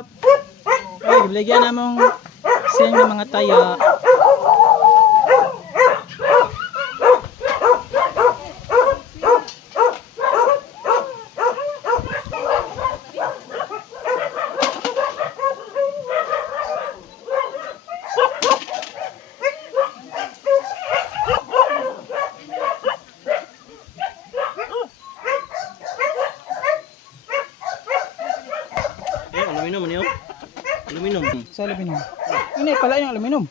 Ay, lagyan namong sing ng mga taya. Aluminum niyo. Aluminum. Sa aluminum. Ini pala yung aluminum.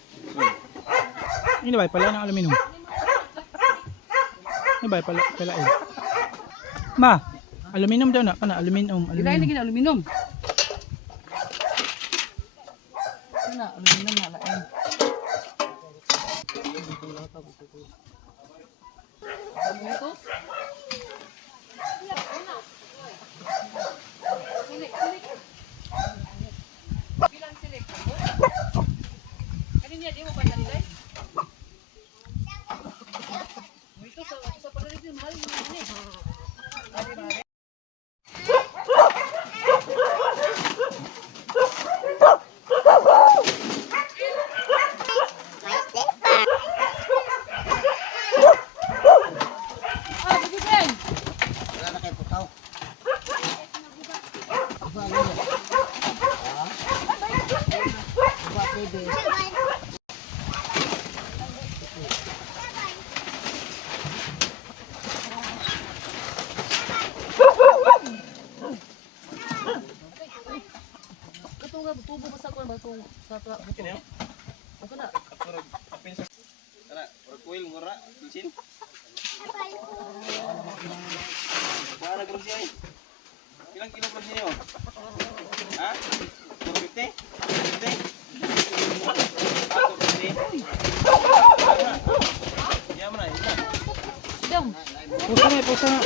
Ini ba pala ng aluminum? Ini ba pala eh. Ma, aluminum daw na, kana aluminum, Dili lagi na aluminum. Kana aluminum na lain. Tubo basta ko ba tong sa buto. Ako na. Apil sa. Tara, coil ngora, bensin. Para grosya eh. Ilang kilo grosya niyo? Ha? 250? 250? Yan mo na, yan. Dong. Pusa na.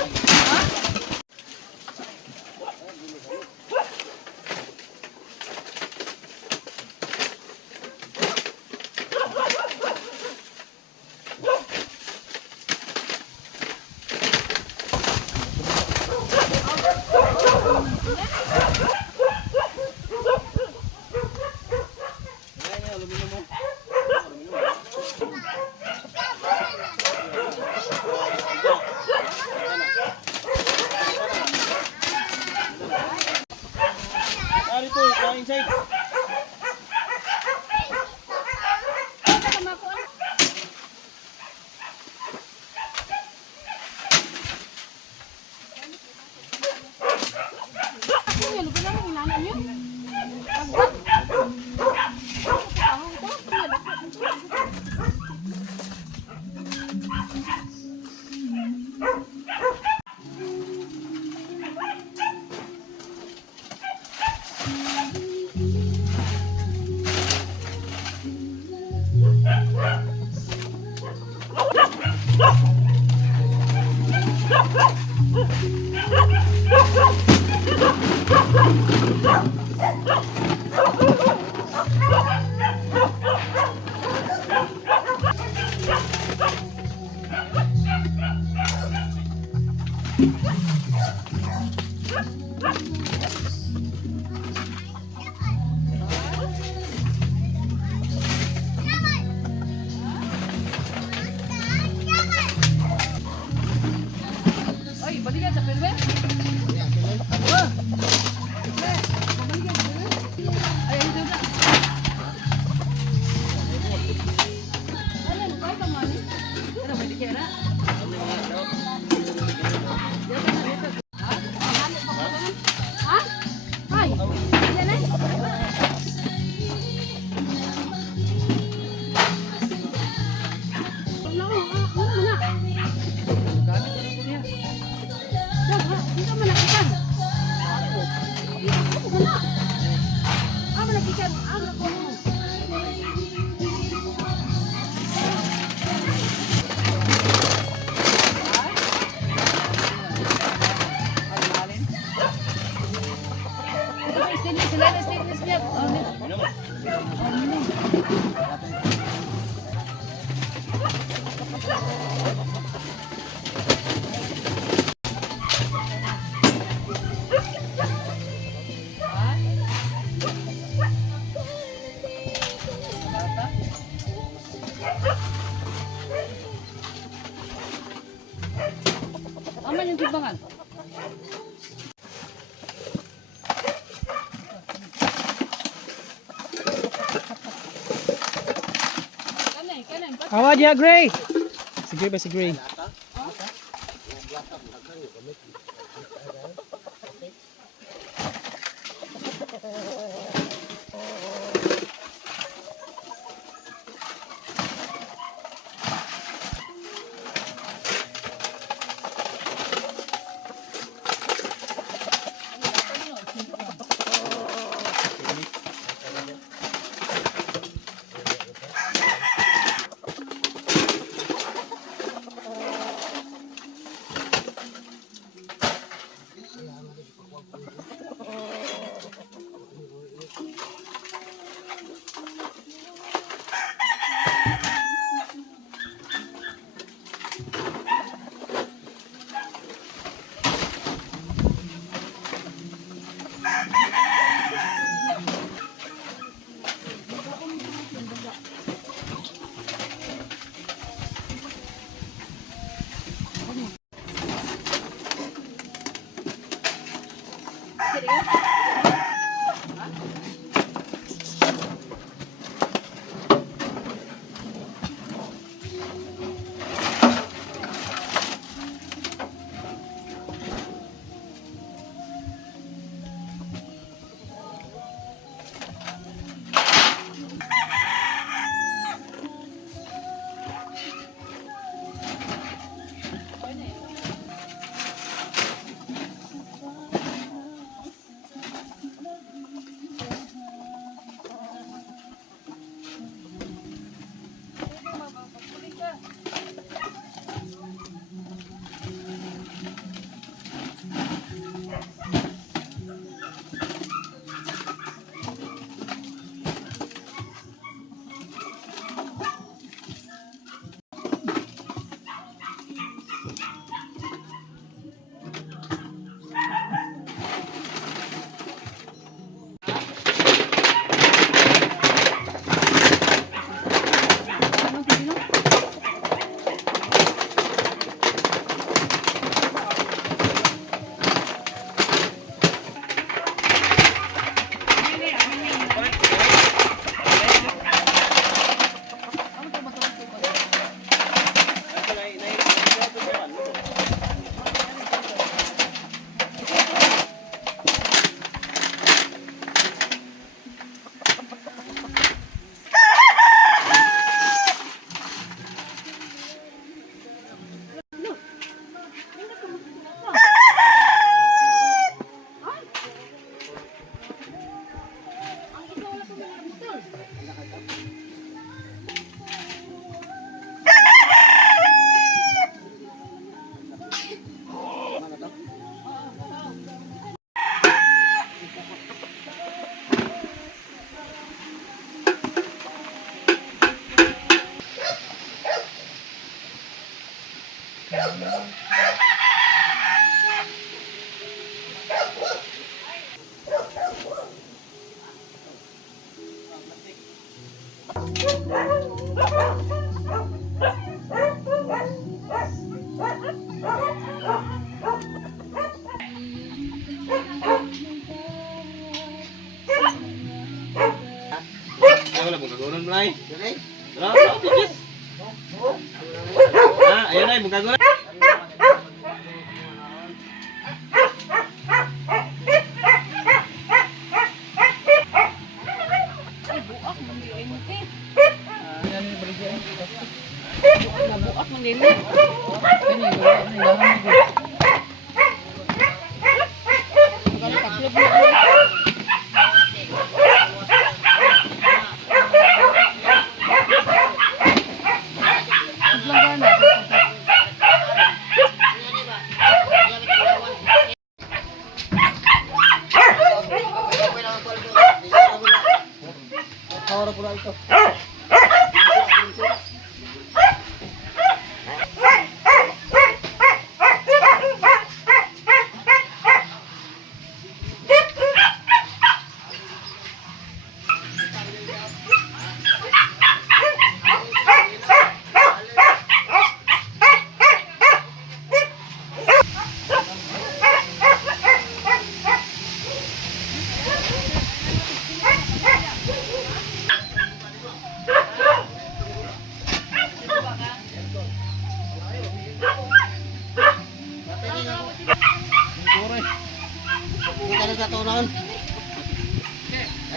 Inside. Oy, balikan sa pelwe. Ay, ito na. Ano, kaya ka man? Ano, may dikera? Ha? Ay, yan eh. Awa dia Gray. Si Gray ba si Gray? Wala mo kagunan mo ay. Wala, bitches. Ayun ay, magkagunan. Nabuak man nila. Kani wala na ilahan mo. Kani kaklog mo.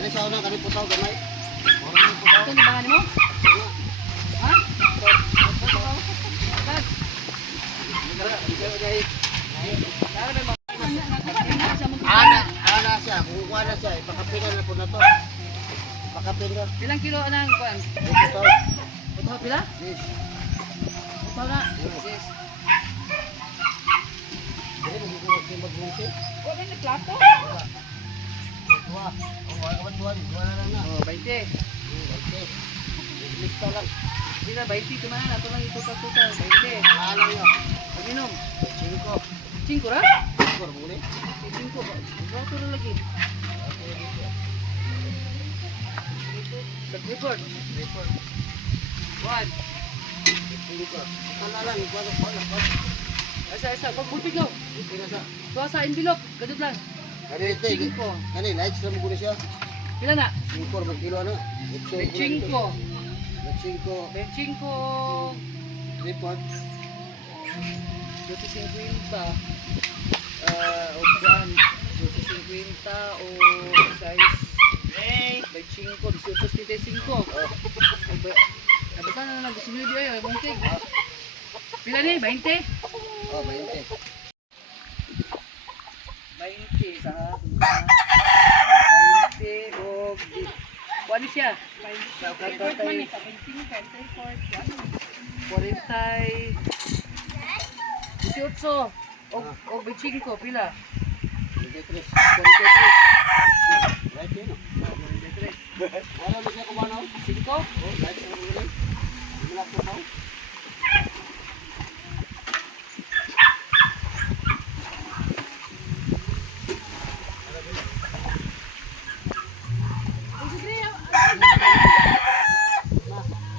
Kani sa una, kani putaw gamay. Mura mo putaw. Ito libahan mo? Ha? Ana siya, kukuha na siya, ipakapinan na po na to. Ipakapin na. Ilang kilo anang kuan? Ito. Ito pila? Yes. Ito na. Yes. Dili mo kukuha siya mag-lunsi. Wala na plato. Dua. Dua na lang na. Oh, 20. Okay. Lista lang. Hindi na 20 kumahan ato lang itutal-tutal 20. Alang yun. Pag-inom. 5. 5 ra? Siguro mo ni. 5 ba? Bato na lagi. Sa report. 1. Kana lang, ikaw na. Isa. Pagbulpig lang. Pinasa. Tuwa sa envelope. Gadot lang. Kani ito, 5. kani lights lang mo siya. Pila na? 5 per kilo ano? 25. 5 25. report. 250. O kuan. 250 o size. 25. 18.75. Nabata na lang. Gusto nyo di ay. Bungkig. Pila ni? 20? Oh, 20. 20 sa 20 o kuan ni siya? 40 18 o 25 pila? 23. 43 Right yun. 43 Ano ba siya kumano? 5 Oh, lights lang mo ni. Wala po mo.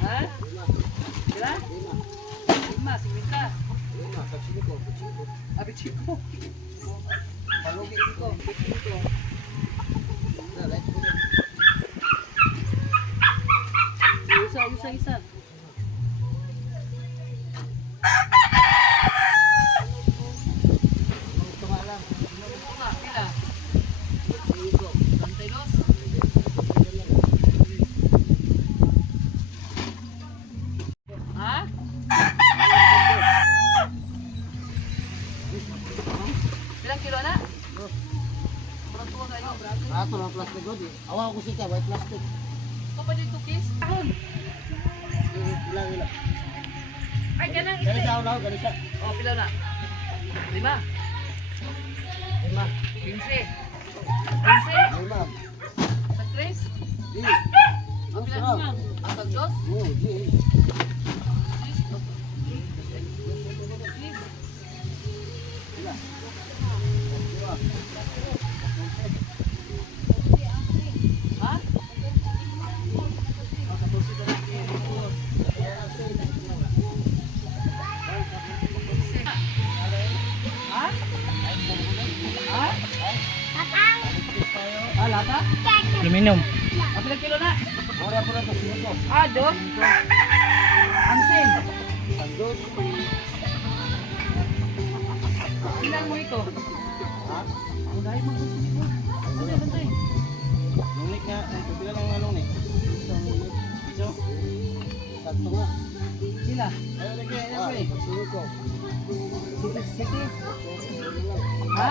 ha? Pila? 5 50 abi 5 Palugi ko. 25 Na lights mo. isa Ito nga lang. pila? 5. 32 ha? Ilang kilo na? Parang tuwa kayo. Ato lang plastic ko di. Awa ko siya white plastic. Ito pa dito kis? Ahon. Ilang. Ay, ganang Kani ito. sa una, kani sa. Oh, pila na? 5. 5. 15. 5. Sa 3. Di. Oh, Ang pila sarap. na? Ang tagdos? Oh, di. Ila. Ha? Oh, 14 na lang. Ha? Ha? Ah, lata? Aluminum. Ah, pilang kilo na? Ora po na to sino. Ah, dos? Ansin? Sandos. Ilan mo ito? Ha? Ang dahil mag-gusto nito. Bantay. Nunik nga, pila lang nga nunik. Piso? Sakto nga. Sila? Ayo lagi, ayo Ah, pre. sino ko? City? So, Ha?